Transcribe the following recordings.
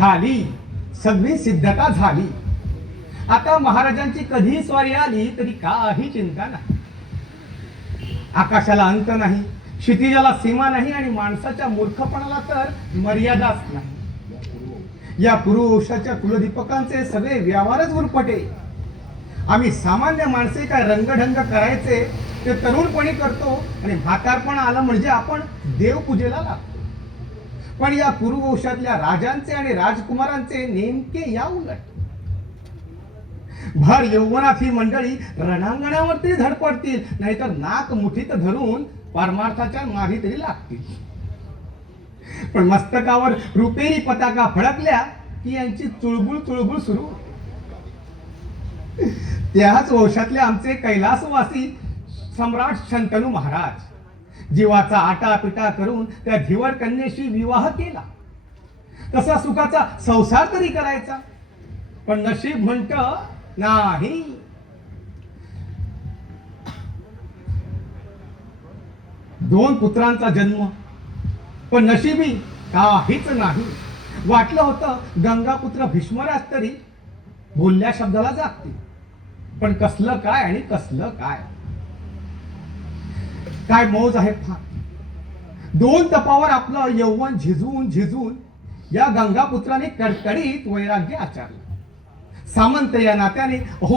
झाली, सगळी सिद्धता झाली. आता महाराजांची कधी स्वारी आली तरी काही चिंता नाही. आकाशाला अंत नाही, क्षितिजाला सीमा नाही आणि माणसाच्या मूर्खपणाला तर मर्यादाच नाही. या पुरुषाच्या कुलदीपकांचे सगळे व्यवहारच उरपटे. आम्ही सामान्य माणसे काय रंगढंग करायचे ते तरुणपणी करतो आणि म्हातारपण आलं म्हणजे आपण देवपूजेला लागतो. पण या कुरुवंशातल्या राजांचे आणि राजकुमारांचे नेमके या उलट. भर यौवनात ही मंडळी रणांगणावरती धडपडतील, नाहीतर नाक मुठीत धरून परमार्थाच्या मारी तरी लागतील. पण मस्तकावर रुपेरी पताका फडकल्या की यांची चुळबुळ सुरू. त्याच वंशातले आमचे कैलासवासी सम्राट शंतनू महाराज जीवाचा आटापिटा करून त्या धीवर कन्येशी विवाह केला. तसा सुखाचा संसार तरी करायचा, पण नशीब म्हणत नाही. दोन पुत्रांचा जन्म, पण नशिबी काहीच नाही. वाटलं होतं गंगापुत्र भीष्मराज तरी बोलल्या शब्दाला जागतील, पण कसलं काय आणि कसलं काय. काय मौज आहे फार. दोन तपावर आपलं यौवन झिजून या गंगापुत्राने कडकडीत वैराग्य आचरलं. सामंत या नात्याने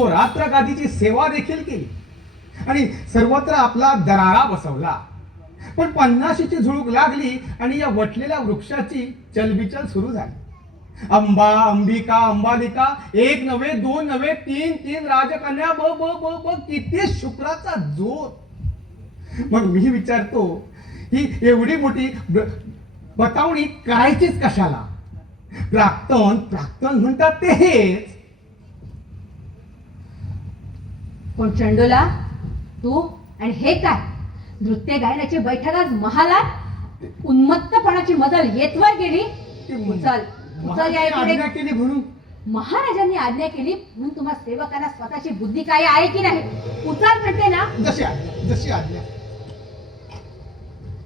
रात्र गादीची सेवा देखील केली आणि सर्वत्र आपला दरारा बसवला. पण 50ची झुळूक लागली आणि या वटलेल्या वृक्षाची चलबिचल सुरू झाली. अंबा, अंबिका, अंबालिका, एक नव्हे, दोन नव्हे, तीन राजकन्या. ब किती शुक्राचा जोर. मग मी विचारतो, ही एवढी मोठी बतावणी करायचीच कशाला? प्राक्तन म्हणतात ते हेच. पण चंडोला, तू आणि हे काय नृत्य गायनाची बैठक आज महालात उन्मत्तपणाची मजल येतवर गेली. उचल या आज्ञा केली म्हणून. महाराजांनी आज्ञा केली म्हणून तुम्हा सेवकांना स्वतःची बुद्धी काय आहे की नाही? उचल म्हणते ना. जशी आज्ञा.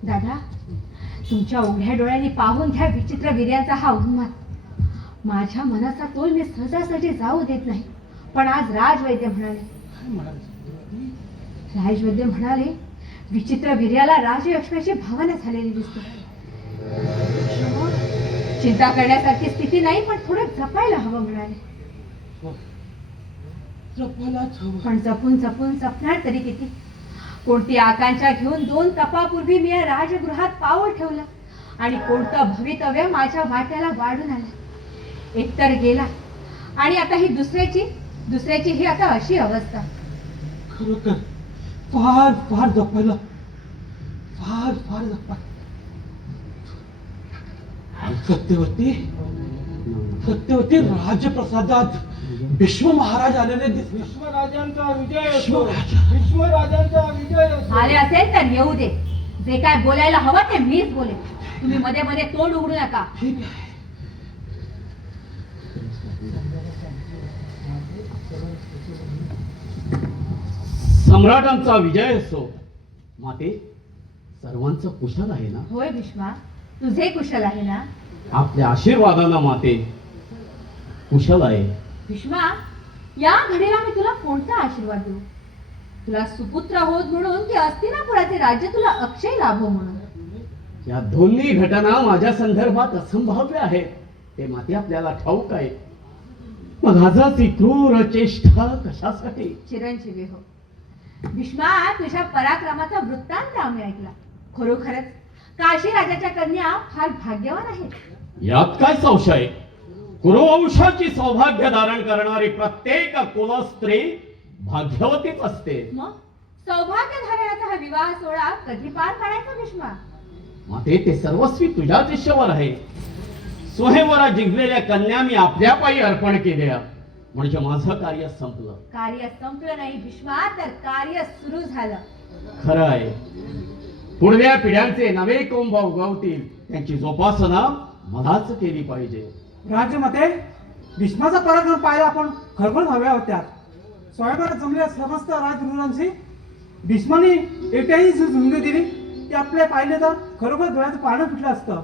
दादा, तुमच्या उघड्या डोळ्यांनी पाहून घ्या विचित्र वीर्यांचा हा उन्माद. माझ्या मनाचा तोल मी सहजासहजी जाऊ देत नाही. पण आज राजवैद्य म्हणाले विचित्र वीर्याला राजयक्ष्माची भावना झालेली दिसते. चिंता करण्यासारखी स्थिती नाही, पण थोडं जपायला हवं म्हणाले. पण जपून जपणार तरी किती? कोणती आकांक्षा घेऊन 2 तपापूर्वी मी या राजगृहात पाऊल ठेवलं आणि कोणतं भवितव्य माझ्या वाट्याला वाढून आलं. एकतर गेला आणि आता ही दुसऱ्याची ही आता अशी अवस्था. खरोखर फार जपायला. सत्यवती राजप्रसादात भीष्म महाराज आलेले. भीष्मराजांचा विजय असो. आले असेल तर येऊ दे. जे काय बोलायला हवं ते मीच बोले. तुम्ही मध्ये मध्ये तोंड उघडू नका. सम्राटांचा विजय असो. माते, सर्वांचं कुशल आहे ना? होय भीष्मा, तुझे कुशल आहे ना? आपल्या आशीर्वादानं माते कुशल आहे. भीष्मा, या घडीला मी तुला कोणता आशीर्वाद देऊ? तुला सुपुत्र होत म्हणून की हस्तिनापुराचे राज्य तुला अक्षय लाभो म्हणून? या दोन्ही घटना माझ्या संदर्भात असंभाव्य आहेत, ते माते आपल्याला ठाऊक आहे. मग आजाची क्रूर चेष्टा कशासाठी? चिरंजीवी हो. भीष्मा, तुझ्या पराक्रमाचा वृत्तांत आम्ही ऐकला. खरोखरच काशी राजाच्या कन्या फार भाग्यवान आहेत. यात काय संशय? कुरुवंशाची सौभाग्य धारण करणारी प्रत्येक कुलस्त्री भाग्यवतीच असते. मग सौभाग्य धारणाचा हा विवाह सोहळा कधी पार पाडायचा भीष्मा? माते, ते सर्वस्वी तुझ्याच इच्छेवर आहे. स्वयंवरात जिंकलेल्या कन्या मी आपल्या पायी अर्पण केल्या म्हणजे माझं कार्य संपलं. कार्य संपलं नाही भीष्मा, तर कार्य सुरू झालं. खरं आहे. पुढल्या पिढ्यांचे नवे कुंभ उगवतील, त्यांची जोपासना मलाच केली पाहिजे. राजमाते, भीष्माचा पराक्रम पाहायला आपण खळबळ हव्या होत्या. स्वयंवरात जमलेल्या समस्त राजगुरूंची भीष्माने एकही झुंज दिली की आपल्या पाहिले तर खरोखर डोळ्याचं पाणी फुटलं असतं.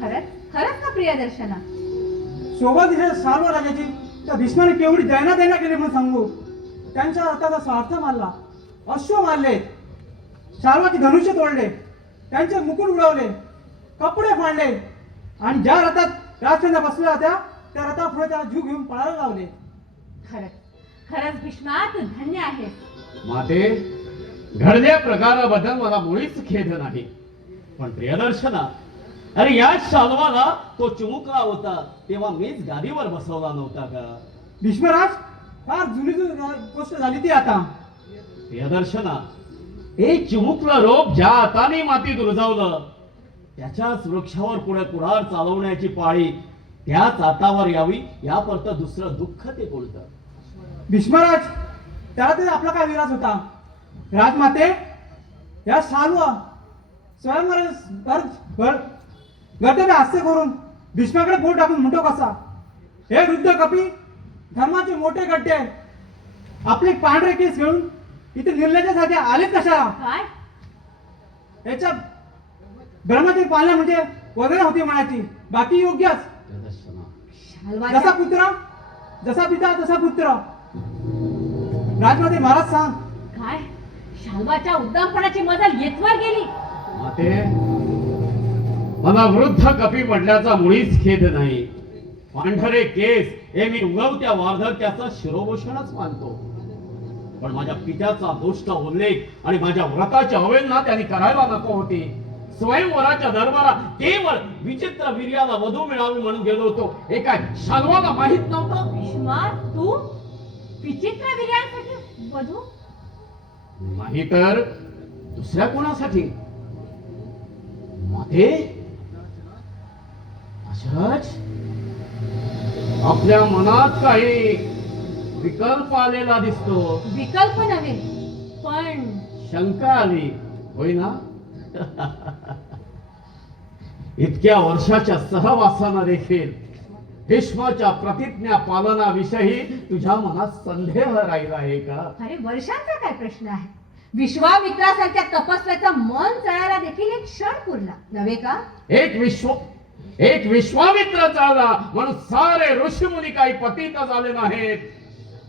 खरंच का प्रियदर्शना? सोबत शाल्व राजाची त्या भीष्माने केवढी दैना केली म्हणून सांगू. त्यांच्या रथाचा स्वार्थ मारला, अश्व मारले, शाल्वाची धनुष्य तोडले, त्यांचे मुकुट उडवले, कपडे फाडले आणि ज्या रथात राजकन्या बसल्या होत्या त्या रथापुढे त्याला जीव घेऊन पळायला लावले. खरंच भीष्मा तू धन्य आहेस. माते, घडल्या प्रकाराबद्दल मला मुळीच खेद नाही, पण प्रियदर्शना, अरे याच शाल्वाला तो चिमुकला होता तेव्हा मीच गादीवर बसवला नव्हता का? भीष्मराज, फार जुनी गोष्ट झाली ती आता. प्रियदर्शना, एक चिमुकलं रोप ज्या हाताने मातीत रुजवलं त्याच्याच वृक्षावर पुढे कुऱ्हाड चालवण्याची पाळी त्याच हातावर यावी यापर्यंत दुसरं दुःख ते कोणतं? भीष्मराज, त्याला तरी आपला काय विराज होता. राजमाते, या शाल्व स्वयंवर गर्दने हास्य करून भीष्माकडे बोट टाकून म्हणतो कसा, हे वृद्ध कपी, धर्माचे मोठे गड्डे आपले पांढरे केस घेऊन इथे निर्लज्जासाठी आले कशाला? काय याच्या ब्रह्माची पालना म्हणजे वगैरे होती म्हणायची, बाकी योग्यच. प्रियदर्शना, जसा पुत्र जसा पिता तसा पुत्र. राजमाते महाराज सांग. काय शाल्वाच्या उद्दामपणाची मजल येतवर गेली. माते, मला वृद्ध कपी म्हटल्याचा मुळीच खेद नाही. पांढरे केस हे मी उगवत्या वार्धक्याचा शिरोभूषणच मानतो, पण माझ्या पित्याचा दुष्ट उल्लेख आणि माझ्या व्रताच्या अवहेलना त्यांनी करायला नको होती. स्वयंवराच्या दरबारात केवळ विचित्र वीर्याला वधू मिळावी म्हणून गेलो होतो, हे काय शाल्वाला माहित नव्हतं? भीष्मा, तू विचित्र वीर्यांसाठी वधू? नाही तर दुसऱ्या कोणासाठी? माते, दशरथ, आपल्या मनात काही विकल्प आलेला दिसतो. विकल्प नव्हे, पण शंका आली होय ना? इतक्या वर्षाच्या सहवासानं देखील भीष्माच्या प्रतिज्ञा पालनाविषयी तुझ्या मनात संदेह राहिला आहे का? अरे वर्षांचा काय प्रश्न आहे? विश्वामित्रासारख्या तपस्व्याचं मन चळायला देखील एक क्षण पुरला नव्हे का? एक विश्वामित्र चालला म्हणून सारे ऋषीमुनी काही पतित झाले नाहीत.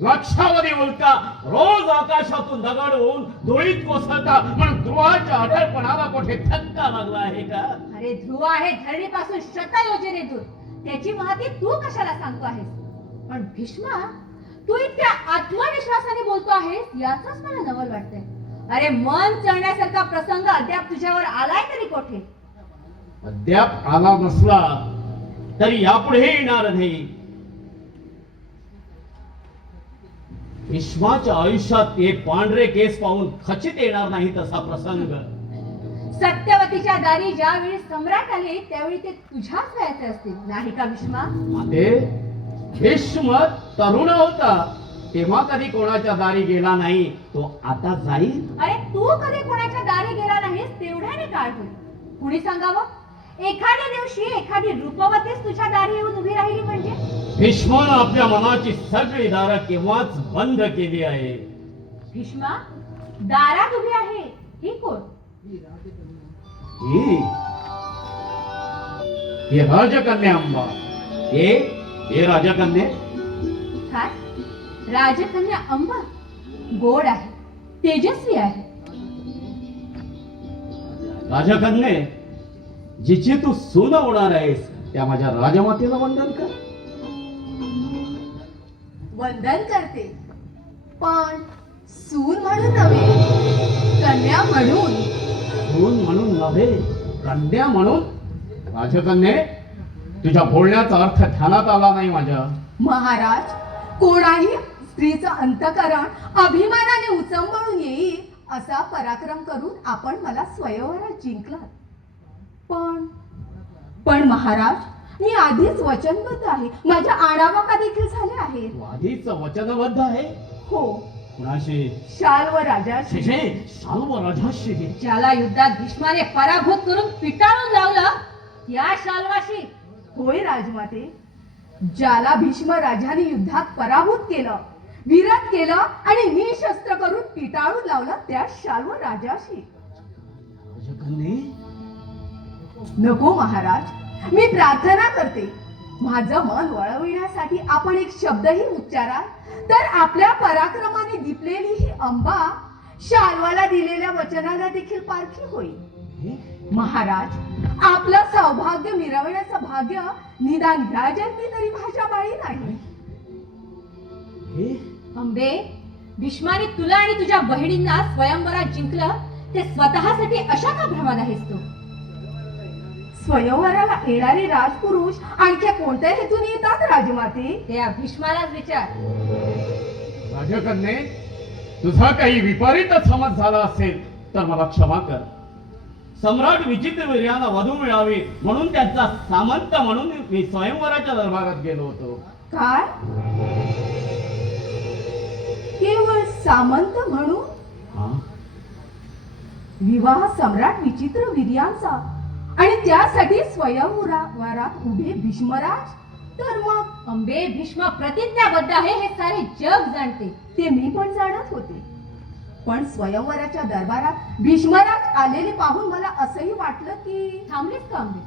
लक्षावधी उल्का रोज आकाशातून दगड होऊन धुळीत कोसळता म्हणून ध्रुवाच्या अढळपणाला कुठे धक्का लागला आहे का? अरे ध्रुव आहे धरणीपासून शतयोजने दूर, त्याची माहिती तू कशाला सांगतो आहेस? पण भीष्मा, तू इतक्या आत्मविश्वासाने बोलतो आहेस याचंच मला नवल वाटतंय. अरे मन चढण्यासारखा प्रसंग अद्याप तुझ्यावर आलाय तरी कोठे? अद्याप आला नसला तरी यापुढे येणार नाही. भीष्माच्या आयुष्यात हे पांढरे केस पाहून खचित येणार नाही तसा प्रसंग. सत्यवतीच्या दारी ज्यावेळी सम्राट आले त्यावेळी ते तुझ्याच वयाचे असतील नाही का भीष्मा? माते, भीष्म तरुण होता तेव्हा कधी कोणाच्या दारी गेला नाही, तो आता जाईल. अरे तू कधी कोणाच्या दारी गेला नाहीस तेवढ्याने काय होईल? कुणी सांगावं? एखाद्या दिवशी एखादी रूपवतीच तुझ्या दारी येऊन उभी राहिली म्हणजे? भीष्मानं आपल्या मनाची सगळी दारं केव्हाच बंद केली आहे. भीष्मा, दारात उभी आहे ही कोण? ही राजकन्या अंबा. हे राजकन्या. काय राजकन्या अंबा? गोड आहे, तेजस्वी आहे. राजकन्ये, जिची तू सून होणार आहेस त्या माझ्या राजमातेला वंदन कर. वंदन करते, पण सून म्हणून नव्हे, कन्या म्हणून. सून म्हणून नव्हे, कन्या म्हणून. राजकन्ये, तुझ्या बोलण्याचा अर्थ ध्यानात आला नाही माझ्या. महाराज, कोणाही स्त्रीचं अंतकरण अभिमानाने उचंबळून येईल असा पराक्रम करून आपण मला स्वयंवरात जिंकलात. पण महाराज, मी आधीच वचनबद्ध आहे. माझ्या आडावाका देखील झाले आहेत. तू आधीच वचनबद्ध आहे? हो, कुणाशी? शाल्व राजाशी. शाल्व राजाशी. ज्याला युद्धात भीष्माने पराभूत करून पिटाळून लावलं या शाल्वाशी. होय राजमाते, ज्याला भीष्म राजाने युद्धात पराभूत केलं, विरत केलं आणि निशस्त्र करून पिटाळून लावलं त्या शाल्व राजाशी. राजकन्ये, नको महाराज, मी प्रार्थना करते, माझं मन वळविण्यासाठी आपण एक शब्दही उच्चाराल तर आपल्या पराक्रमाने दिपलेली ही अंबा शाल्वाला दिलेल्या वचनाला देखील पारखी होईल. महाराज, आपलं सौभाग्य मिरवण्याचं भाग्य निदान ह्या जन्मी तरी माझ्या बाळी नाही. अंबे, भीष्माने तुला आणि तुझ्या बहिणींना स्वयंवरात जिंकलं ते स्वतःसाठी अशा का भ्रमात आहेस तू? स्वयंवराला येणारे राजपुरुष आणखी कोणत्या हेतून येतात राजमाते? त्या भीष्मालाच विचार. राजकन्ये, तुझा काही विपरीत समज झाला असेल तर मला क्षमा कर. सम्राट विचित्रवीर्यांना वधू मिळावी म्हणून त्यांचा सामंत म्हणून मी स्वयंवराच्या दरबारात गेलो होतो. काय? केवळ सामंत म्हणून? हा? विवाह सम्राट विचित्र वीर्यांचा आणि त्यासाठी स्वयंवरात उभे भीष्मराज? तर मग अंबे, भीष्म प्रतिज्ञाबद्ध आहे हे सारे जग जाणते. ते मी पण जाणत होते, पण स्वयंवराच्या दरबारात भीष्मराज आलेले पाहून मला असंही वाटलं की थांबलीस का अंबे?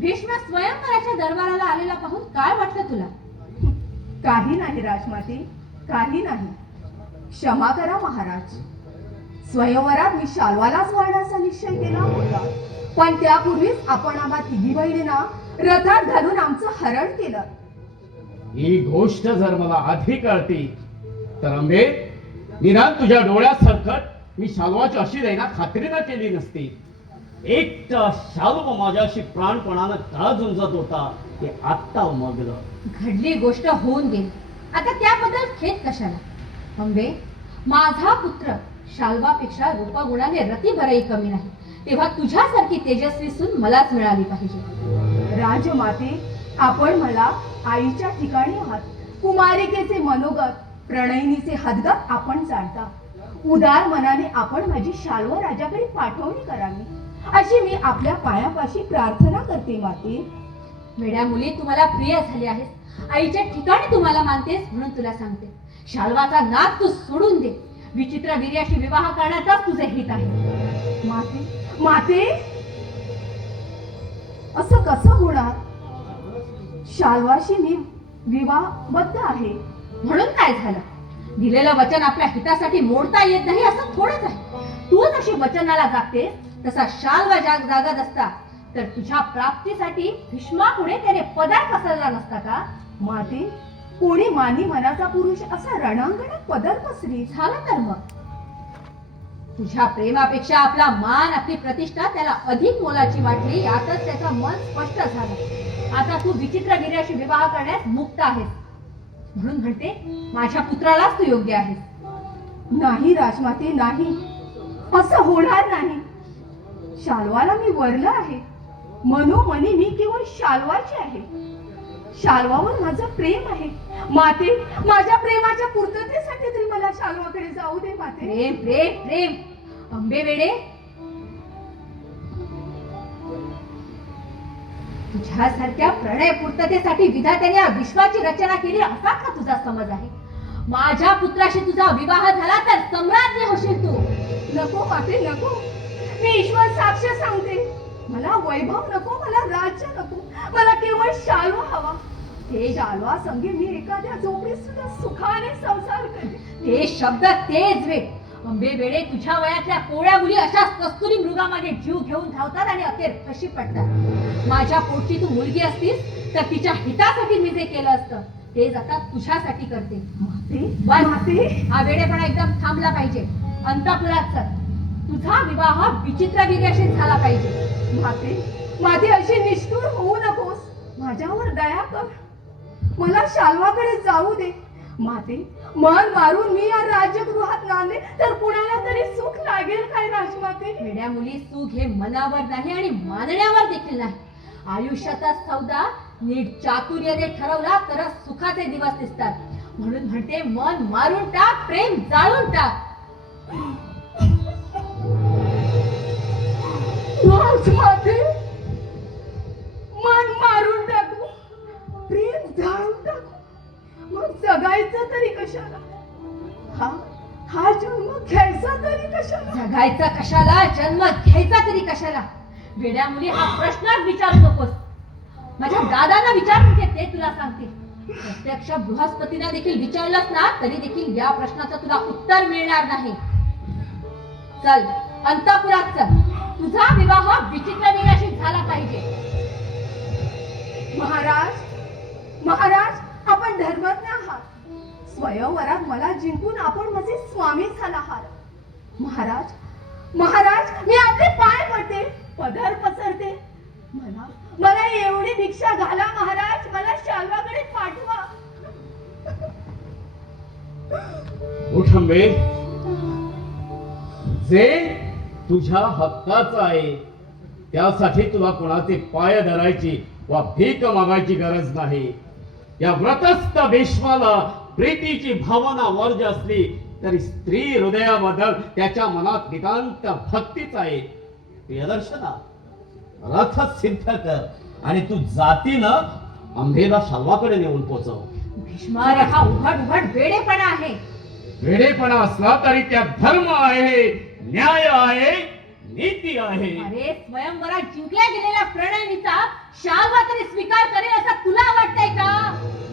भीष्म स्वयंवराच्या दरबाराला आलेला पाहून काय वाटलं तुला? काही नाही राजमाते, काही नाही. क्षमा करा महाराज. स्वयंवरात मी शाल्वालाच वाढण्याचा निश्चय केला होता, पण त्यापूर्वीच आपण आम्हा तिघी बहिणींना रथात घालून आमचं हरण केलं. ही गोष्ट जर मला आधी कळती तर अंबे, निदान तुझ्या डोळ्यासरकट मी शाल्वाची अशी दैना खात्रीनं केली नसती. एकटा शाल्व माझ्याशी प्राणपणानं का झुंजत होता ते आत्ता उमगलं. घडली गोष्ट होऊन गेली, आता त्याबद्दल खेद कशाला? अंबे, माझा पुत्र शाल्वापेक्षा रूपगुणाने रतीभरही कमी नाही, तेव्हा तुझ्यासारखी तेजस्वी सून मलाच मिळाली पाहिजे. राजमाते, आपण मला आईच्या ठिकाणी आहात. कुमारिकेचे मनोगत, प्रणयिनीचे हदगत आपण जाणता. उदार मनाने आपण माझी शाल्व राजाकडे पाठवणी करावी अशी मी आपल्या पायापाशी प्रार्थना करते माते. वेड्या मुली, तुम्हाला प्रिय झाली आहेस, आईच्या ठिकाणी तुम्हाला मानतेस म्हणून तुला सांगते, शाल्वाचा नाद तू सोडून दे. विचित्र वीर्याशी विवाह करण्याचाच तुझे हित आहे. माते, माते, असं कसं होणार? शाल्वाशी मी विवाहबद्ध आहे. म्हणून काय झालं? दिलेलं वचन आपल्या हितासाठी मोडता येत नाही असं थोडंच आहे. तू जशी वचनाला जागतेस तसा शाल्व जागत असता तर तुझ्या प्राप्तीसाठी भीष्मापुढे त्याने पदार पसरला नसता का? माते, कोणी मानी मनाचा पुरुष असा रणांगणात पदर पसरी? झालं तर मग तुझ्या प्रेमापेक्षा आपला मान, आपली प्रतिष्ठा त्याला अधिक मोलाची वाटली. यातच त्याचं मन स्पष्ट झालं. आता तू विचित्र वीर्याशी विवाह करण्यास मुक्त आहेस, म्हणून म्हणते माझ्या पुत्रालाच तू योग्य आहेस. नाही राजमाते, नाही, असं होणार नाही. शाल्वाला मी वरलं आहे. मनोमनी मी केवळ शाल्वाची आहे. शाल्वावर माझं प्रेम आहे. माते, माझ्या प्रेमाच्या पूर्ततेसाठी तरी मला शाल्वाकडे जाऊ दे माते. प्रेम प्रेम प्रेम अंबे वेडे, तुझ्यासारख्या प्रणय पूर्ततेसाठी विधात्याने या विश्वाची रचना केली असा का तुझा समज आहे? माझ्या पुत्राशी तुझा विवाह झाला तर सम्राज्ञी होशील तू. नको माते, नको. मी ईश्वर साक्ष सांगते, मला वैभव नको, मला राज्य नको, मला केवळ शाल्व हवा. ते शाल्वा संगे मी एखाद्या झोपडीत सुद्धा सुखाने संसार करेन. ते शब्द तेच वेळ. अंबे वेडे, तुझ्या वयातल्या कोळ्या मुली अशा कस्तुरी मृगामागे जीव घेऊन धावतात आणि अखेर कशी पडतात. माझ्या पोटची तू मुलगी असतीस तर तिच्या हितासाठी मी जे केलं असतं तेच आता तुझ्यासाठी करते. माते, हा वेडेपणा एकदम थांबला पाहिजे. अंतःपुरात चल, तुझा विवाह विचित्र वीर्याशी झाला पाहिजे. माते, माते, अशी निष्ठुर होऊ नकोस. माझ्यावर दया कर, मला शाल्वाकडे जाऊ दे. माते, मन मारून मी या राजगृहात नांदे तर कुणाला तरी सुख लागेल काय राजमाते? वेड्या मुली, सुख हे मनावर नाही आणि मानण्यावर देखील नाही. आयुष्याचा सौदा नीट चातुर्याने ठरवला तरच सुखाचे दिवस दिसतात. म्हणून म्हणते, मन मारून टाक, प्रेम जाळून टाक. राजमाते, मन मारून टाकू, प्रेम जाळून टाकू, मग जगायचं तरी कशाला? हा जन्म घ्यायचा तरी कशाला? जगायचा कशाला, जन्म घ्यायचा तरी कशाला? वेड्या मुली, हा प्रश्नच विचारू नकोस. माझ्या दादांना विचारून घे, ते तुला सांगते. प्रत्यक्ष बृहस्पतीला देखील विचारलंस ना तरी देखील या प्रश्नाचं तुला उत्तर मिळणार नाही. चल अंतपुरात चल, तुझा विवाह विचित्र वीराशी झाला पाहिजे. महाराज महाराज, आपण धर्मज्ञ आहात. स्वयंवरात मला जिंकून आपण माझे स्वामी झाला आहात. महाराज महाराज, मी आपले पाय पडते, पदर पसरते. मला एवढी भिक्षा घाला महाराज, मला शाल्वाकडे पाठवा. उठ अंबे, जे तुझ्या हक्काचं आहे त्यासाठी तुला कोणाचे पाय धरायची वा भीक मागायची गरज नाही. या व्रतस्थ भीष्माला प्रीतीची भावना वर्ज असली तरी स्त्री हृदयाबद्दल त्याच्या मनात नितांत भक्तीच आहे. प्रियदर्शना, रथ सिद्ध कर आणि तू जातीनं अंबेला शाल्वाकडे नेऊन पोचव. भीष्मा, हा उघड उघड वेडेपणा आहे. वेडेपणा असला तरी त्यात धर्म आहे, न्याय आहे, नीती आहे. अरे, स्वयंवरात जिंकल्या गेलेल्या प्रणयनीचा शाल्वा तरी स्वीकार करेल असं तुला वाटतंय का?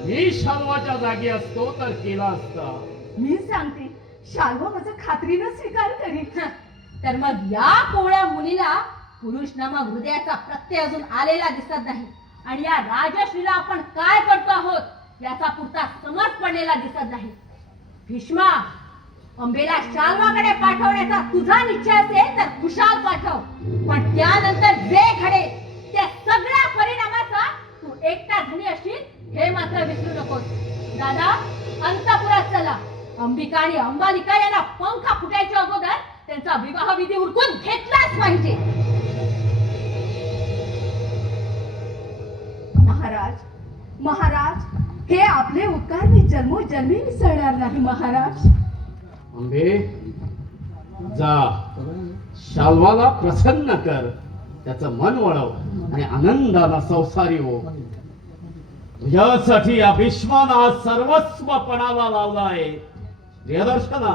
मी शाल्वाच्या जागी असतो तर केला असता. मी सांगते, शाल्वा माझा खात्रीनं स्वीकार करील. तर मग या कोवळ्या मुलीला पुरुष नामक हृदयाचा प्रत्यय अजून आलेला दिसत नाही आणि या राजश्रीला आपण काय करतो आहोत याचा पुरता समज पडलेला दिसत नाही. भीष्मा, अंबेला शाल्वाकडे पाठवण्याचा तुझा निश्चय असेल तर कुशाल पाठव, पण त्यानंतर जे घडेल त्या सगळ्या परिणामाचा तू एकटा धनी असशील हे मात्र विसरू नकोस. दादा, अंतपुरात चला. अंबिका आणि अंबालिका यांना पंख फुटायच्या अगोदर त्यांचा विवाह विधी उरकून घेतलाच पाहिजे. महाराज महाराज, हे आपले उपकार मी जन्मोजन्मी विसरणार नाही. महाराज अंबे, जा शाल्वाला प्रसन्न कर, त्याचं मन वळव आणि आनंदाला संसारी हो. तुझ्यासाठी या भीष्माना सर्वस्व पणाला लावलाय. प्रियदर्शना,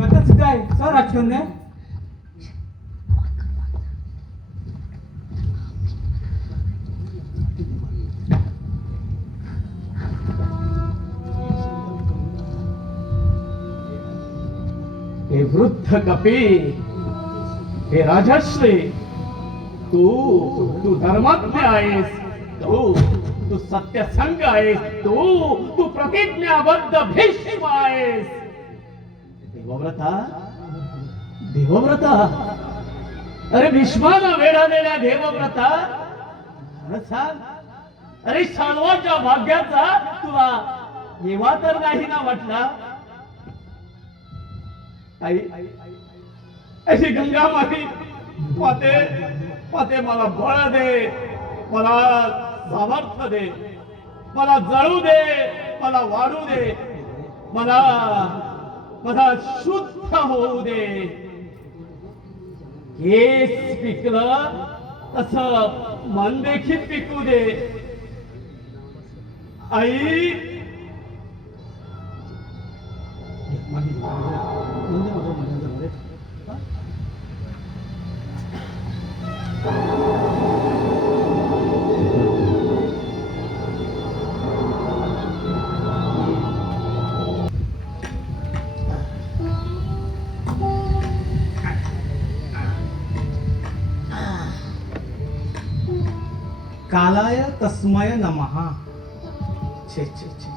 कथा सिद्ध आहे सर राजकन्या. हे वृद्ध कपी, हे राजश्री, तू धर्मज्ञ आहेस, तू सत्यसंग आहेस, तू प्रतिज्ञाबद्ध भीष्म आहेस. देवव्रता, देवव्रता, अरे भीष्माला वेढालेल्या देवव्रता, खरं सांग, अरे शाल्वाच्या भाग्याचा तुला येवा तर नाही ना वाटला? आई, अशी गंगा माती पाते पाते, मला बळ दे, मला सामर्थ्य दे, मला जळू दे, मला वाढू दे, मला शुद्ध होऊ दे. केस पिकलं तसं मन देखील पिकू दे. आई, कालाय तस्मय नमः. छे छे छे.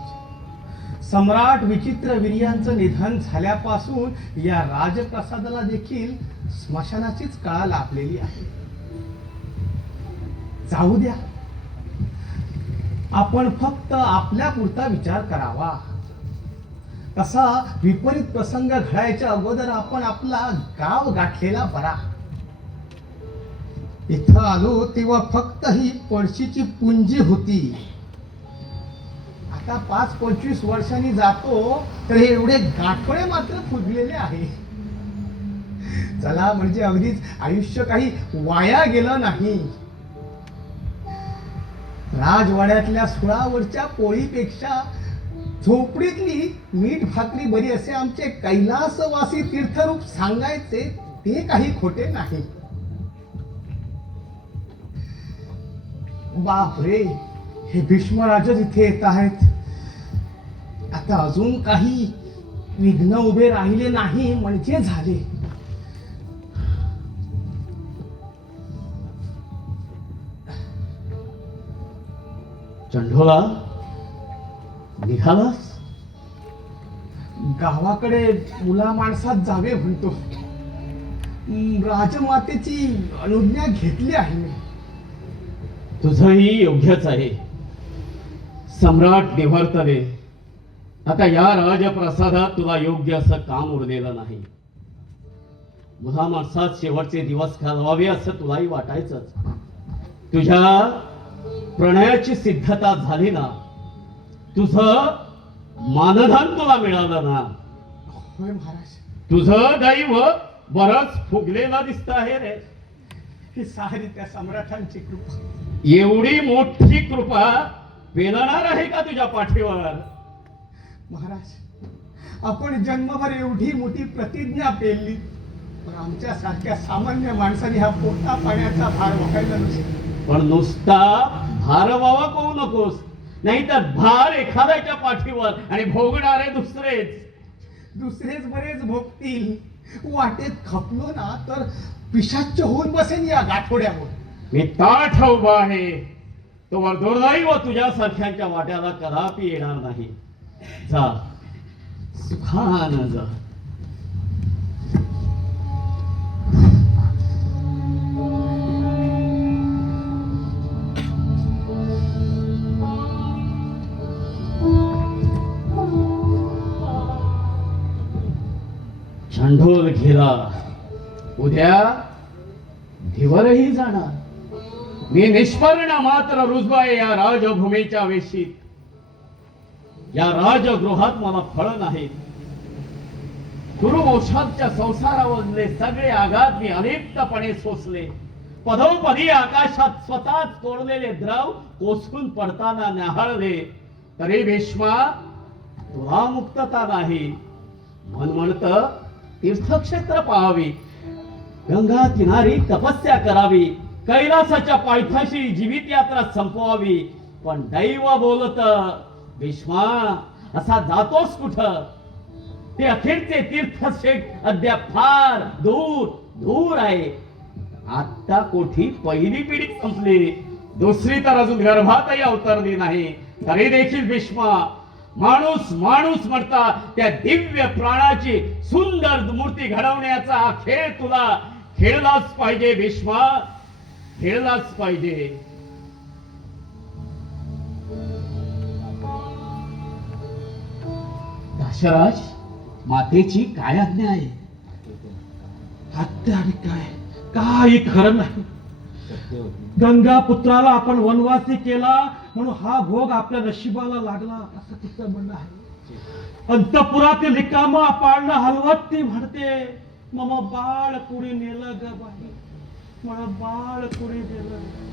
सम्राट विचित्रवीर्यांचं निधन झाल्यापासून या राजप्रसादाला देखील स्मशानाचीच कळा लाभलेली आहे. जाऊ द्या, आपण फक्त आपल्या पुरता विचार करावा. कसा विपरीत प्रसंग घडायच्या अगोदर आपण आपला गाव गाठलेला बरा. इथं आलो तेव्हा फक्त ही पळशीची पुंजी होती. आता 5-25 वर्षांनी जातो तर हे एवढे गाठोडे मात्र फुगलेले आहे. चला, म्हणजे अगदीच आयुष्य काही वाया गेलं नाही. राजवाड्यातल्या सुळावरच्या पोळीपेक्षा झोपडीतली मीठ भाकरी बरी असे आमचे कैलासवासी तीर्थरूप सांगायचे ते काही खोटे नाही. बाप रे, हे भीष्मराजच इथे येत आहेत. आता अजून काही विघ्न उभे राहिले नाही म्हणजे झाले. चंडोला, निघालास? गावाकडे मुला माणसात जावे म्हणतो. राजमातेची अनुज्ञा घेतली आहे मी. तुझंही योग्यच आहे. सम्राट निवर्तले. आता या राजप्रसादात तुला योग्य असं काम उरलेलं नाही. मुला माणसात शेवटचे दिवस घालवावे असं तुलाही वाटायचंच. तुझ्या प्रणयाची सिद्धता झाली ना, तुझं मानधन तुला मिळालं ना, होय महाराज. तुझं दैव बरंच फुगलेला दिसत आहे रे. ही सारी त्या सम्राटांची कृपा. एवढी मोठी कृपा पेलणार आहे का तुझ्या पाठीवर? महाराज, आपण जन्मभर एवढी मोठी प्रतिज्ञा पेलली, पण आमच्या सारख्या सामान्य माणसाने हा पोटा पाण्याचा भार वाकायला नसतो. पण नुसता भार वावा करू नकोस, नाहीतर भार एखाद्याच्या पाठीवर आणि भोगणारे दुसरेच बरेच भोगतील. वाटेत खपलो ना तर पिशाच्च होऊन बसेन या गाठोड्यावर. मी ताठ उभा आहे. तो दुर्दैव तुझ्यासारख्यांच्या वाट्याला कदापि येणार नाही. जा, सुखानं जा. चंडोल गेला, उद्या धिवरही जाणार. मी निष्पर्ण मात्र रुजवाय या राजभूमीच्या वेशीत. या राजगृहात मला फळ नाहीत. कुरुवंशाच्या संसारावरले सगळे आघात मी अलिप्तपणे सोसले. पदोपदी आकाशात स्वतःच कोरलेले द्रव कोसळून पडताना न्याहाळले. तरी भीष्मा, तुला मुक्तता नाही. मन म्हणतं तीर्थक्षेत्र पाहावी, गंगा किनारी तपस्या करावी, कैलासाच्या पायथ्याशी जीवित यात्रा संपवावी. पण दैव बोलत, भीष्मा असा जातोस कुठं? ते अखेरचे तीर्थक्षेत्र अद्याप फार दूर दूर आहे. आता कोठी पहिली पिढी संपली, दुसरी तर अजून गर्भातही अवतरली नाही. तरी देखील भीष्मा, माणूस माणूस म्हणता त्या दिव्य प्राणाची सुंदर मूर्ती घडवण्याचा हा खेळ तुला खेळलाच पाहिजे भीष्मा, खेळलाच पाहिजे. दशराज, मातेची काय आज्ञा आहे? हत्या आणि काही खरं नाही. गंगा पुत्राला आपण वनवासी केला म्हणून हा भोग आपल्या नशिबाला लागला असं तिचं म्हणणं आहे. अंतपुरातील रिकामा पाळणं हलवत ती म्हणते, मम बाळ कुणी नेलं ग बाई, मला बाळ कुणी नेलं.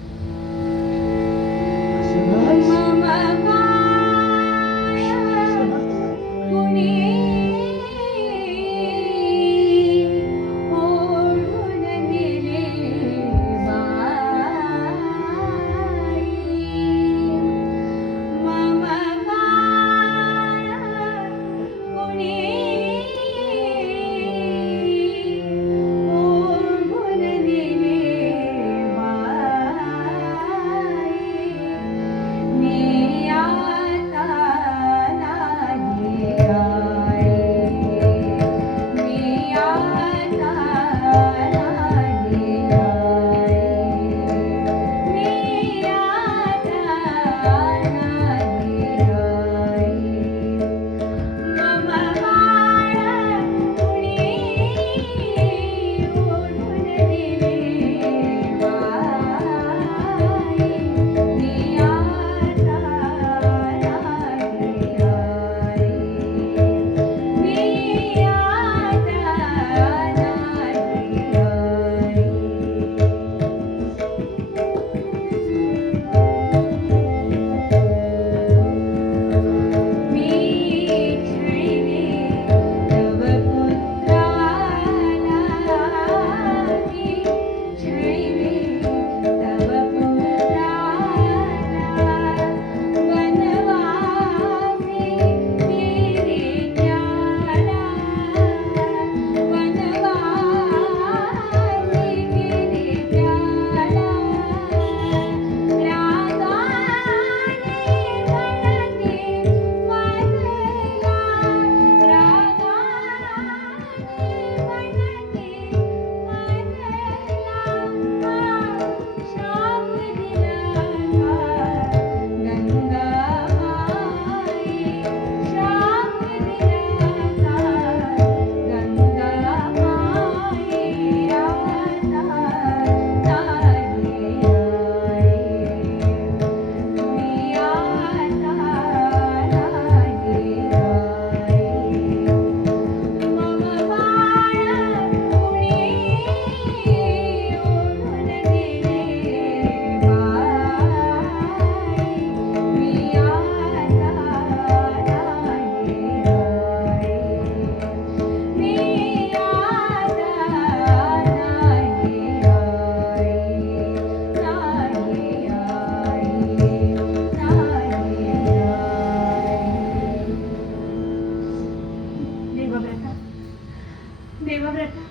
देवव्रता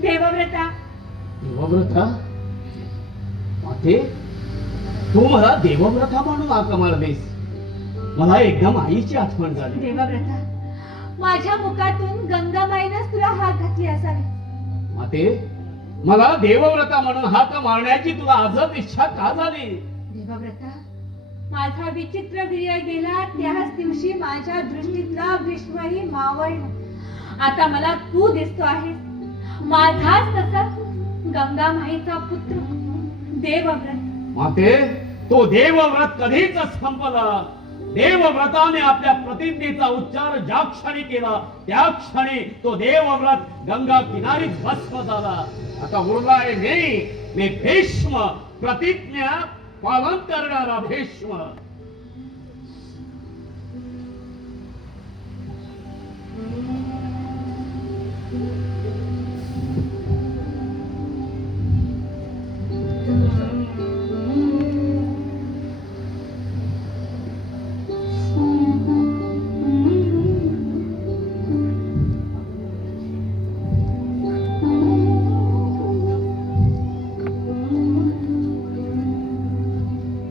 देवव्रता देवव्रता माते, तू मला देवव्रता म्हणून हाक मारलीस. मला एकदम आईची आठवण झाली. देवव्रता, माझ्या मुखातून गंगामाईनंच तुला हाक घातली असावी. माते, मला देवव्रता म्हणून हाक मारण्याची तुला आजच इच्छा का झाली? देवव्रता, माझा विचित्र प्रिय गेला त्याच दिवशी माझ्या दृष्टीतला भीष्मही मावळला. आता मला तू दिसतो आहेस, माझाच तसा गंगामाईचा पुत्र देवव्रत. माते, तो देवव्रत कधीच संपला. देवव्रताने आपल्या प्रतिज्ञेचा उच्चार ज्या क्षणी केला त्या क्षणी तो देवव्रत गंगा किनारीच भस्म झाला. आता उरलाय मी भीष्म, प्रतिज्ञा पालन करणारा भीष्म.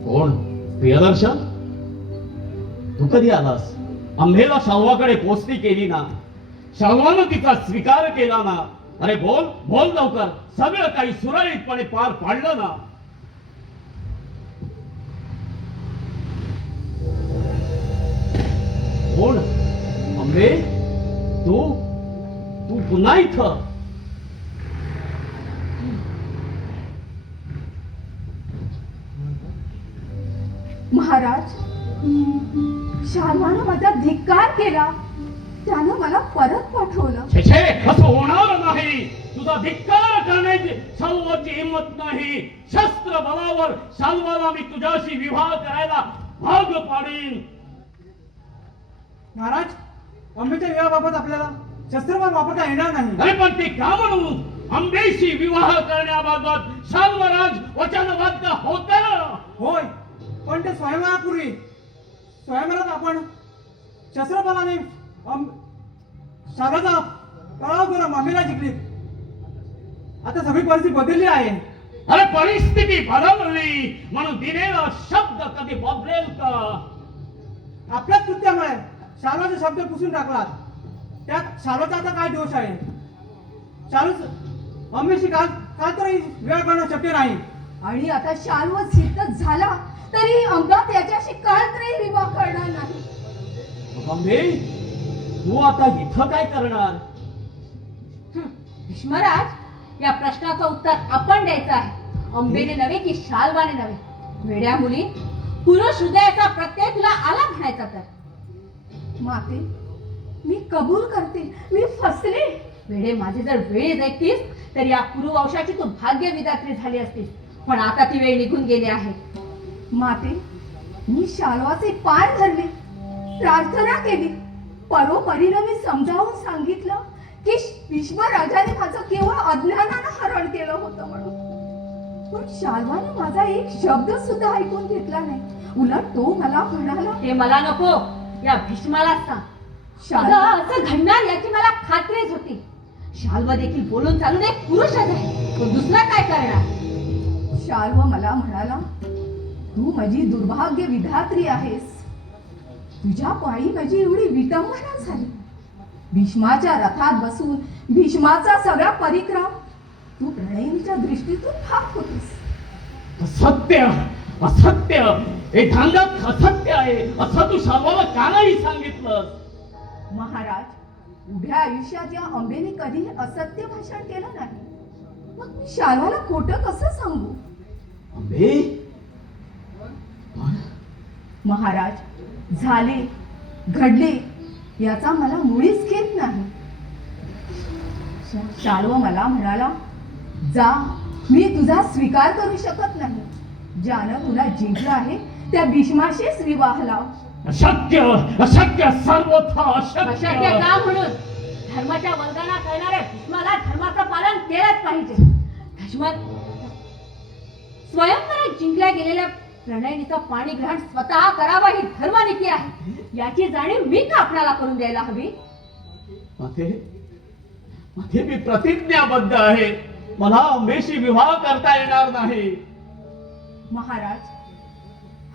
कोण? प्रियदर्शन, तू कधी आलास? अंबेला शाल्वाकडे पोचती केली ना? शाल्वानं तिचा स्वीकार केला ना? अरे बोल बोल लवकर, सगळं काही सुरळीतपणे पार पाडलं ना? कोण? अंबे, तू तू पुन्हा इथं? महाराज, शाल्वानं माझा धिक्कार केला, त्यानं मला परत पाठवलं. छे छे, असं होणार नाही. तुझा धिक्कार करण्याची शाल्वाची हिंमत नाही. शस्त्र बलावर शाल्वाला मी तुझ्याशी विवाह करायला भाग पाडीन. महाराज, अंबेच्या विवाहाबाबत आपल्याला शस्त्रबाण वापरता येणार नाही. अरे पण ते का म्हणून? अंबेशी विवाह करण्याबाबत शाल्वराज वचनबद्ध होता. होय, पण ते स्वयंवरापूर्वी स्वयंवरात आपण शस्त्रबलाने शालाचा पराभव करून अंबेला जिंकली. आता सगळी परिस्थिती बदलली आहे. अरे परिस्थिती बदलली म्हणून दिलेला शब्द कधी बदलेल का? आपल्याच कृत्यामुळे शालाचे शब्द पुसून टाकलात. त्यात शालाचा आता काय दोष आहे? शालूच अंबेशी काल काल तरी वेळ करणं शक्य नाही. आणि आता शाल्व सिद्ध झाला तरी अंबा त्याच्याशी काळ तरी विवाह करणार नाही. अंबे, तू आता इथं काय करणार? भीष्मराज, या प्रश्नाचं उत्तर आपण द्यायचं आहे. अंबेने नव्हे की शाल्वाने नव्हे. वेड्या मुली, पुरुष हृदयाचा प्रत्यय तुला आला म्हणायचा तर. माते, मी कबूल करते, मी फसले. वेडे माझे जर वेळेस ऐकतीस तर या कुरुवंशाची तू भाग्य विधात्री झाली असतीस. पण आता ती वेळ निघून गेली आहे. माते, मी शाल्वाचे पाय धरले, प्रार्थना केली. परोपरीनं मी समजावून सांगितलं की भीष्म राजाने माझं केवळ अज्ञानानं हरण केलं होतं म्हणून. पण शाल्वानं माझा एक शब्द सुद्धा ऐकून घेतला नाही. उलट तो मला म्हणाला, ते मला नको, या भीष्मालाच सांग. शाल्व असं घडणार याची मला खात्रीच होती. शाल्व देखील बोलून चालून एक पुरुषच आहे, तो दुसरा काय करणार? शाल्व मला म्हणाला, तू माझी दुर्भाग्य विधात्री आहेस. तुझ्या पायी माझी एवढी विटंबना झाली. भीष्माच्या रथात बसून भीष्माचा सगळा परिक्रम तू प्रणयीच्या दृष्टीतून पाहत होतीस. असत्य, असत्य, हे धांगात असत्य आहे असं तू शाल्वाला का नाही सांगितलं? महाराज, उभ्या आयुष्यात या अंबेने कधीही असत्य भाषण केलं नाही. मग मी शाल्वाला खोटं कसं सांगू? अंबे, महाराज, झाले घडले याचा मला मुळीच खेद नाही. शाल्व मला म्हणाला, जा, मी तुझा स्वीकार करू शकत नाही. ज्यानं तुला जिंकलं आहे त्या भीष्माशीच विवाह लाव. अशक्य, अशक्य, सर्वथा अशक्य अशक्य. का म्हणून? धर्माच्या वल्गना करणाऱ्या भीष्माला धर्माचं पालन केलंच पाहिजे. भीष्म स्वयंवरात जिंकल्या गेलेल्या प्रणयनीचा पाणी ग्रहण स्वतः करावा ही धर्मनीती आहे. याची जाणीव मी का आपल्याला करून द्यायला हवी? माते, मध्ये मी प्रतिज्ञाबद्ध आहे, मला अंबेशी विवाह करता येणार नाही. महाराज,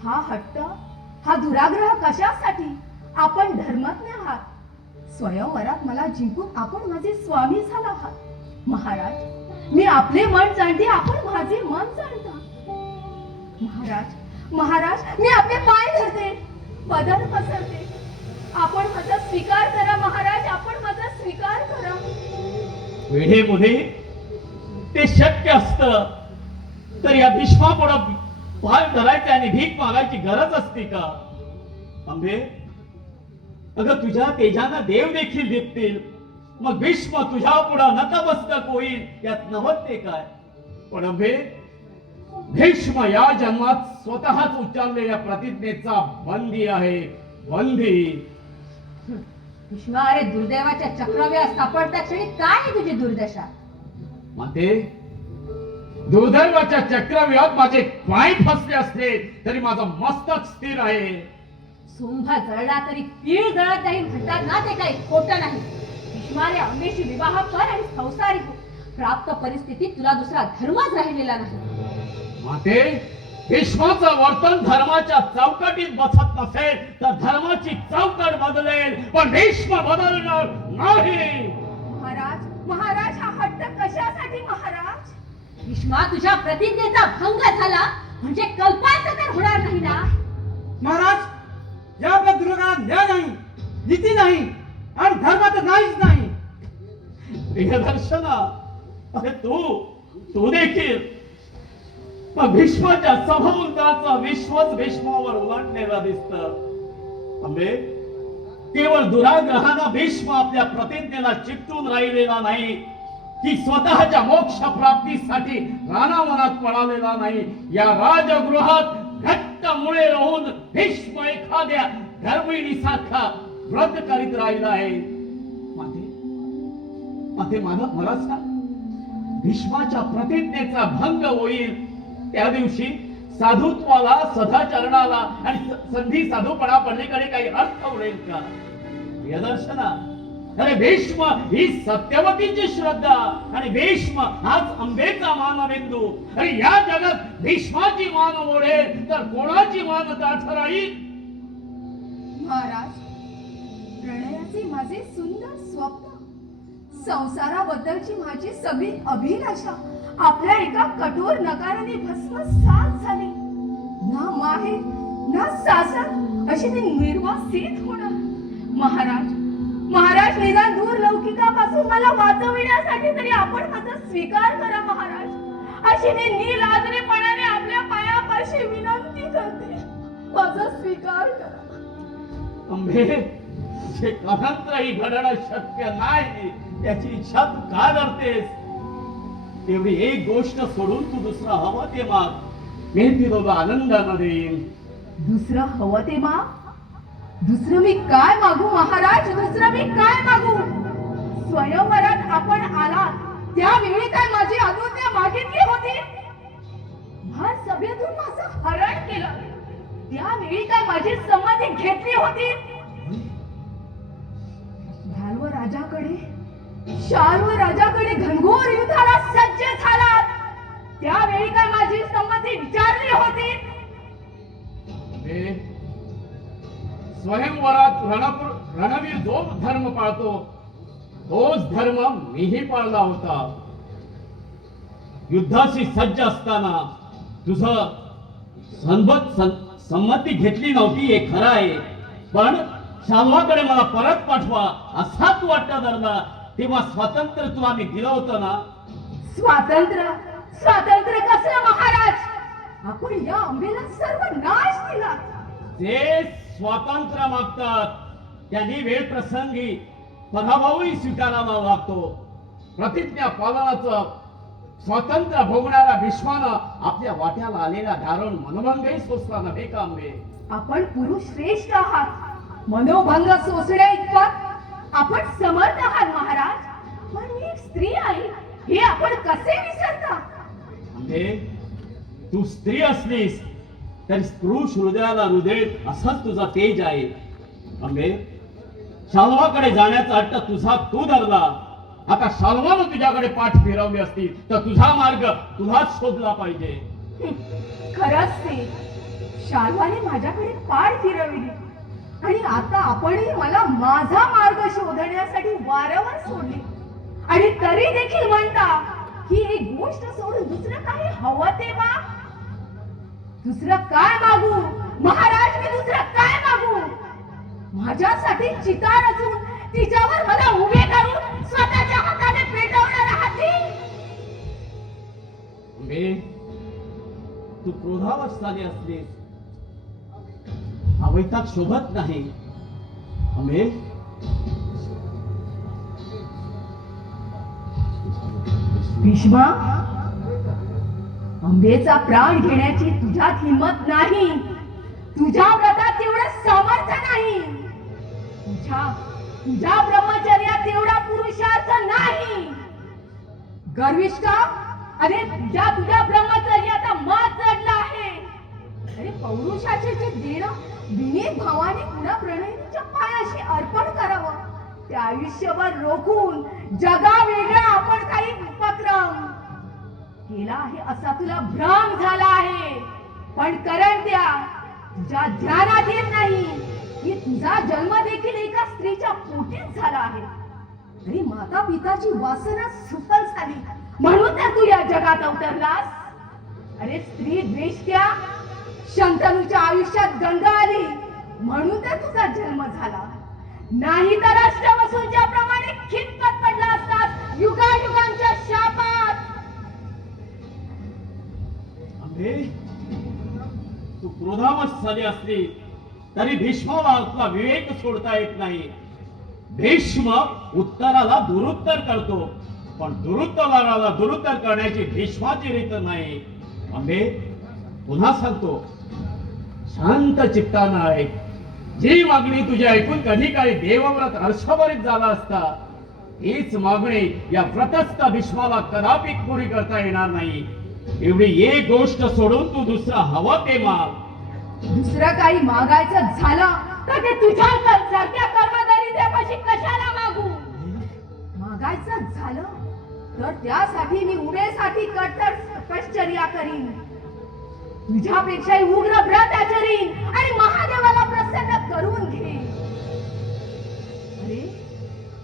हा हट्ट, हा दुराग्रह कशासाठी? आपण धर्मज्ञ आहात. स्वयंवरात मला जिंकून आपण माझे स्वामी झाला आहात. महाराज, मी आपले मन जाणते, आपण माझे मन जाणता. महाराज, महाराज, मी आपले पाय धरते, पदर पसरते. आपण माझा स्वीकार करा महाराज, आपण माझा स्वीकार करा. वेळेमध्ये ते शक्य असतं तर या भीष्मापुढं पाय धरायचे आणि भीक मागायची गरज असते का? अंबे, अगं तुझ्या तेजानं देव देखील दिसतील, मग भीष्म तुझ्या पुढं नतमस्तक होईल, यात नवते काय? पण अंबे, भीष्म या जन्मात स्वतःच उच्चारलेल्या प्रतिज्ञेचा बंदी आहे, बंदी. भीष्मा, अरे दुर्दैवाच्या चक्रव्यूहात सापडता क्षणी काय आहे तुझी दुर्दशा? म्हणते दुर्दैवाच्या चक्रव्यूहात माझे पाय फसले असले तरी माझं मस्तक स्थिर आहे. सुंभ जळला तरी तीळ जळत नाही म्हणतात ना, ते काही खोटं नाही. भीष्माने अंबेशी विवाह कर आणि संसारी हो. प्राप्त परिस्थितीत तुला दुसरा धर्मच राहिलेला नाही. माते, भीष्माचं वर्तन धर्माच्या चौकटीत बसत नसेल तर धर्माची चौकट बदलेल, पण भीष्म बदलणार नाही. महाराज, महाराज, हा हट्ट कशासाठी महाराज? भीष्मा, तुझ्या प्रतिज्ञेचा भंग झाला म्हणजे कल्पांत तर होणार नाही ना. महाराज, या आपल्या दुर्गात न्याय नाही, नीती नाही आणि धर्म तर नाहीच नाही. प्रियदर्शना, अरे तू देखील मग भीष्माच्या सभोवताचा विश्वच भीष्मावर उलटलेला दिसत. अंबे, केवळ दुराग्रहानं भीष्म आपल्या प्रतिज्ञेला चिकटून राहिलेला नाही, की स्वतःच्या मोक्ष प्राप्तीसाठी रानावनात पळालेला नाही. या राजगृहात घट्ट मुळे राहून भीष्म एखाद्या धर्मिणीसारखा व्रत करीत राहिला आहे. माते मला सांग, भीष्माच्या प्रतिज्ञेचा भंग होईल त्या दिवशी साधुत्वाला, सदाचरणाला आणि संधी साधूपणा पडलेकडे काही अर्थ उरेल का? प्रियदर्शना, अरे भीष्म ही सत्यवतीची श्रद्धा आणि भीष्म हाच अंबेचा मानबिंदू. अरे या जगात भीष्माची मान ओढेल तर कोणाची मान ताठ राहील? महाराज, प्रणयाचे माझे सुंदर स्वप्न, संसाराबद्दलची माझी सगळी अभिलाषा आपल्या एका कठोर नकाराने भस्मसात झाली. ना माहेर ना सासर अशी ती निर्वासित होणार. महाराज, महाराज, निदान दूर लौकिकापासून मला वाचविण्यासाठी तरी आपण माझा स्वीकार करा महाराज. अशी मी निलादरेपणाने आपल्या पायापाशी विनंती करते, माझा स्वीकार करा. अंबे, जे कथांतरही घडणं शक्य नाही त्याची इच्छा तू का करतेस? तेवढी एक गोष्ट सोडून तू दुसरा हवं ते माग, मी ती दोघं आनंदानं देईन. दुसरं हवं ते मा? दुसरं मी काय मागू महाराज? दुसरं मी काय मागू? स्वयंवरात आपण आलात त्यावेळी काय माझी अनुज्ञा मागितली होती? भर सभेतून माझं हरण केलं त्यावेळी काय माझी संमती घेतली होती? ध्यानव राजाकडे, शाल्व राजाकडे घनघोर युद्धाला सज्ज झालात त्यावेळी काय माझी संमती विचारली होती? स्वयंवरात रणवीर जो धर्म पाळतो तोच धर्म मीही पाळला होता. युद्धाशी सज्ज असताना तुझं संमती घेतली नव्हती हे खरं आहे, पण शाल्वाकडे मला परत पाठवा असा तू वाटता धरला तेव्हा स्वातंत्र्य तुला मी दिलं होतं ना. स्वातंत्र्य? स्वातंत्र्य कसलं महाराज? आपण या अंबेला सर्व नाश दिला. जे स्वातंत्र्य मागतात त्यांनी वेळ प्रसंगी पराभवही स्वीकारावा लागतो. प्रतिज्ञा पालनाचं स्वातंत्र्य भोगणाऱ्या भीष्मानं आपल्या वाट्याला आलेला दारुण मनोभंगही सोसला नव्हे का अंबे? आपण पुरुष श्रेष्ठ आहात, मनोभंग सोसण्या इतपत आपण समर्थ आहात महाराज. पण मी एक स्त्री आहे हे आपण कसे विसरता? अंबे, तू स्त्री असलीस तरी पुरुष हृदयाला हृदय असाच तुझा तेज आहे. अंबे, शाल्वाकडे जाण्याचा हट्ट तुझा तू धरला, आता शाल्वानं तुझ्याकडे पाठ फिरवली असती तर तुझा मार्ग तुलाच शोधला पाहिजे. खरंच ते शाल्वाने माझ्याकडे पाठ फिरवली आणि आता आपणही मला माझा मार्ग शोधण्यासाठी वारंवार सोडले आणि तरी देखील म्हणता ही एक गोष्ट सोडून दुसरं काही हवं ते मा. दुसरं काय मागू महाराज, मी दुसरं काय मागू? माझ्यासाठी चिता रचून तिच्यावर मला उभे करून स्वतःच्या हाताने पेटवणार हाती. अंबे, तू क्रोधावस्थाने असलीस हा वैताग शोभत नाही. अंबे, भीष्मा, अंबेचा प्राण घेण्याची तुझ्यात हिंमत नाही. तुझ्या व्रतात तेवढं सामर्थ्य नाही. तुझ्या ब्रह्मचर्यात तेवढा पुरुषार्थ नाही. गर्विष्ठा, अरे तुझ्या ब्रह्मचर्याचा मात चढला आहे. अरे पौरुषाचे जे देणं विनीत भावाने पुन्हा प्रणयीच्या पायाशी अर्पण करावं ते आयुष्यभर रोखून जगा वेगळा आपण काही उपक्रम केला आहे असा तुला भ्रम झाला आहे. पण कारण तुझ्या ध्यानात येत नाही की तुझा जन्म देखील एका स्त्रीच्या पोटीत झाला आहे. तरी माता पिताची वासना सुफल झाली म्हणून तर तू या जगात अवतरलास. अरे स्त्री द्वेष्ट्या शंतनूच्या आयुष्यात गंगा आली म्हणून तर तुझा जन्म झाला. नाही तर अष्टवसूंच्या प्रमाणे खितपत पडला असतात युगायुगांच्या शापात. अंबे, तू क्रोधावस्थाने असली तरी भीष्माला तुला विवेक सोडता येत नाही. भीष्म उत्तराला दुरुत्तर करतो पण दुरुत्तराला दुरुत्तर करण्याची भीष्माची रीत नाही. अंबे, पुन्हा सांगतो, शांत चित्तानं ऐक. जी मागणी तुझी ऐकून कधी काळी देवव्रत हर्षभरित झाला असता हीच मागणी या व्रतस्थ भीष्माला कदापि पुरी करता येणार नाही. एवढी एक गोष्ट सोडून तू दुसरा हवं ते माग. दुसरं काही मागायचं झालं तर ते तुझ्या सारख्या कर्मधारी देवाशी कशाला मागू. मागायचं झालं तर त्यासाठी मी उमेसाठी कट्टर तपश्चर्या करीन. तुझ्यापेक्षाही उग्र व्रत आचरीन आणि महादेवाला प्रसन्न करून घेईन. अरे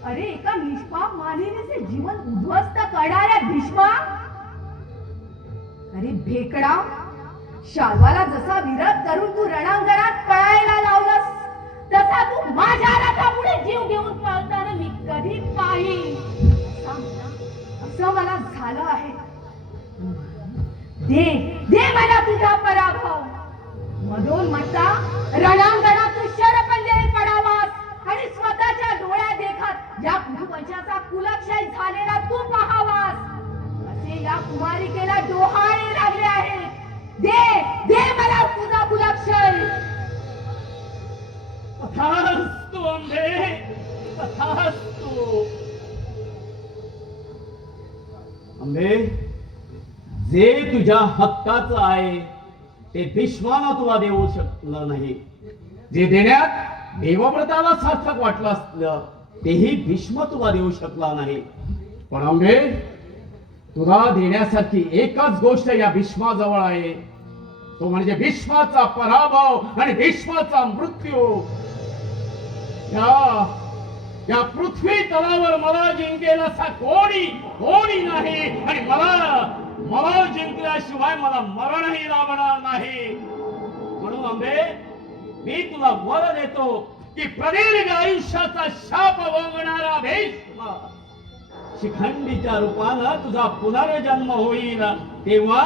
अरे एका निष्पाप मानिनीचे जीवन उद्ध्वस्त करणाऱ्या भीष्मा, अरे भेकडा, शाल्वाला जसा विरोध करून तू रणांगणात पळायला लावलास तसा तू माझ्या रथापुढे जीव घेऊन पळताना मी कधी पाहिन असं मला झालं आहे. दे दे मला तुझा पराभव. मधोन्मत्ता रणांगणात तू शरपंजरी पडावास आणि स्वतःच्या डोळ्या देखत या कुरुवंशाचा कुलक्षय झालेला तू पाहावास असे या कुमारिकेला डोहाळे लागले आहेत. दे दे मला तुझा कुलक्षय. तथास्तु अंबे, तथास्तु. अंबे, जे तुझ्या हक्काचं आहे ते भीष्माला तुला देऊ शकलं नाही. जे देण्यात देवव्रताला सार्थक वाटलं असलं तेही भीष्म तुला देऊ शकला नाही. पण अंबे, तुला देण्यासाठी एकच गोष्ट या भीष्माजवळ आहे, तो म्हणजे भीष्माचा पराभव आणि भीष्माचा मृत्यू. या पृथ्वी तलावर मला जिंकेल असा कोणी नाही आणि मला जिंकल्याशिवाय मला मरणही लाभणार नाही. म्हणून अंबे, मी तुला वर देतो की प्रदीर्घ आयुष्याचा शाप वगणारा भीष्म शिखंडीच्या रूपानं तुझा पुनर्जन्म होईल तेव्हा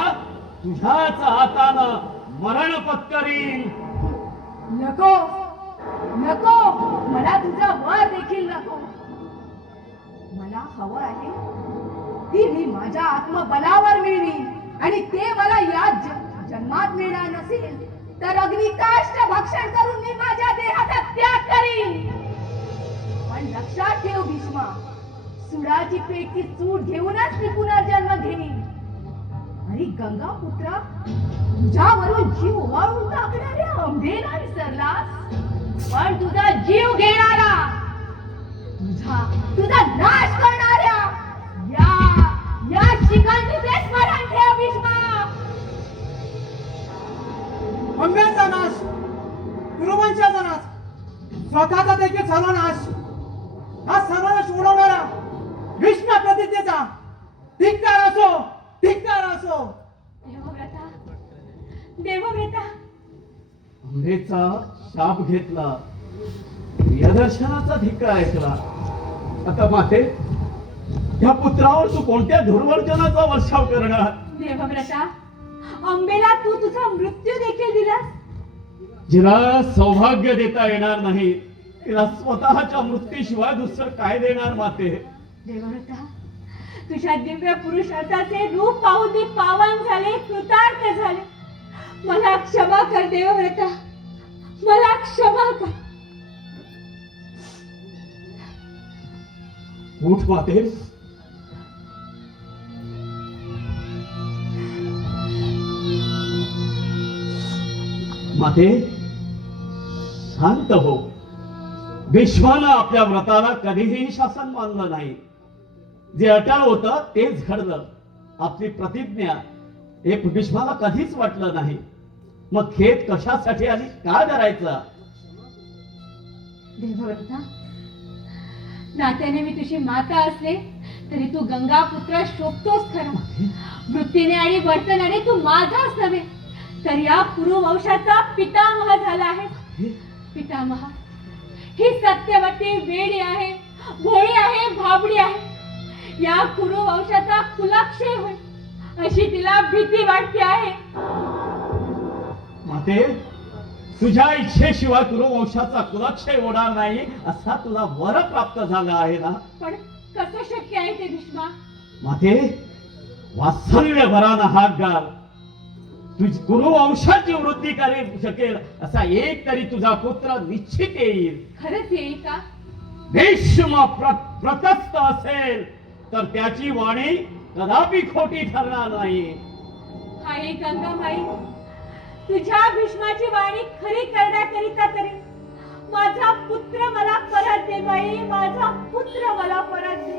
तुझ्याच हातानं मरण पत्करीन. नको नको, मला तुझा वर देखील नको. मला हवं आहे ती मी माझ्या आत्मबलावर मिळवी आणि ते मला या जन्मात मिळणार नसेल तर अग्निकाष्ठ भक्षण करून मी माझ्या देहाचा त्याग करीन. पण लक्षात ठेव भीष्मा, सुडाची पेटची चूट घेऊनच मी पुनर्जन्म घेईन. आणि गंगापुत्रा, तुझ्यावरून जीव ओवाळून टाकणाऱ्या अंबेला विसरलास पण तुझा जीव घेणारा तुझा नाश करणाऱ्या अंब्यांचा नाश, कुरुवंशाचा नाश, स्वतःचा देखील सर्वनाश, हा सर्वनाश उडवणारा भीष्म प्रतिज्ञेचा धिक्कार असो, धिक्कार असो. देवव्रता, देवव्रता, अंबेचा शाप घेतला, प्रियदर्शनाचा धिक्कार ऐकला. आता माते, त्या पुत्रावर तू कोणत्या दुर्वर्जनाचा वर्षाव करणार? देवव्रता, अंबेला तू तुझा मृत्यू देखील दिलास. जिला सौभाग्य देता येणार नाही, तिला स्वतःच्या मृत्यूशिवाय दुसरं काय देणार माते? देवव्रता, तुझ्या दिव्य पुरुषार्थाचे रूप पाहून मी पावन झाले, कृतार्थ झाले. मला क्षमा कर देवव्रता, मला क्षमा कर. उठ माते. माते, शांत हो. भीष्मानं आपल्या व्रताला कधीही शासन मानलं नाही. जे अटळ होतं तेच घडलं. आपली प्रतिज्ञा हे भीष्माला कधीच वाटलं नाही. मग खेद कशासाठी आणि का करायचा? देवव्रता, नात्याने मी तुझी माता असले तरी तू गंगा पुत्र शोभतोस खरा. वृत्तीने आणि वर्तनाने तू माझाच नव्हे तर या कुरुवंशाचा पितामह झाला आहे. पितामह, ही सत्यवती वेडी आहे, भोळी आहे, भाबडी आहे. या कुरुवंशाचा कुलक्षय होईल अशी तिला भीती वाटते आहे. माते, तुझ्या इच्छेशिवाय कुरुवंशाचा कुलक्षय होणार नाही असा तुला वर प्राप्त झाला आहे ना? पण कसं शक्य आहे ते भीष्मा? माते, वात्सल्य भराना हात घाल. तुझ कुरुवंशाची वृद्धी करू शकेल असा एक तरी तुझा पुत्र निश्चित येईल. खरंच येईल का? भीष्म प्रतस्थ असेल तर त्याची वाणी कदापि खोटी ठरणार नाही. आई गंगामाई, तुझ्या भीष्माची वाणी खरी करण्याकरिता तरी माझा पुत्र मला परत दे बाई, माझा पुत्र मला परत दे.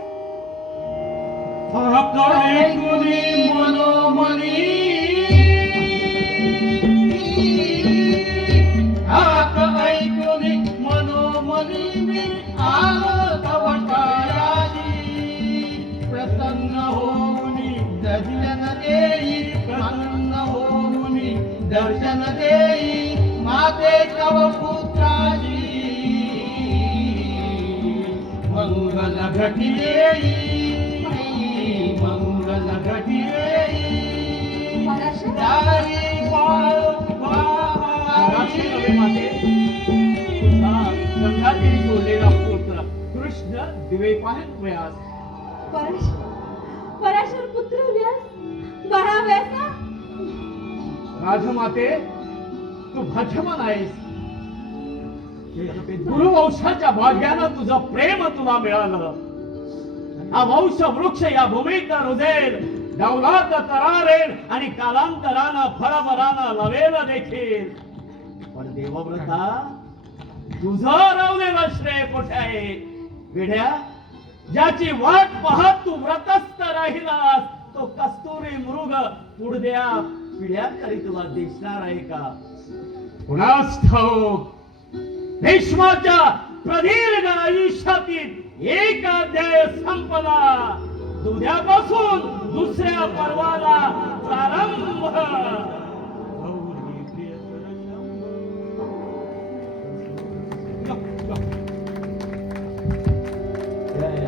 मनोमनी मी आलो तव प्रसन्न होऊनी दर्शन देई, प्रसन्न होऊनी दर्शन देई माते तव पुत्राची मंगल घटी येई, मंगल घटी येई. दारी गंगादेवी बोललेला पुत्र कृष्ण दिवेपायन व्यास. पराशर पुत्र व्यास, बरा व्यासा. राजमाते, तू भाग्यवान आहेस. गुरुवंशाच्या भाग्यानं तुझं प्रेम तुला मिळालं. हा वंश वृक्ष या भूमीत रुजेल, डौलात तरारेल आणि कालांतरानं फळभरानं लवेल देखील. पण देवव्रता, तुझं रावलेलं श्रेय कुठे आहे? विड्या, ज्याची वाट पाहत तू व्रतस्थ राहिलास तो कस्तुरी मृग पुढद्या पिढ्या तरी तुला दिसणार आहे का? कुणास ठाऊक. भीष्माच्या प्रदीर्घ आयुष्यातील एक अध्याय संपला. उद्यापासून दुसऱ्या पर्वाला प्रारंभ.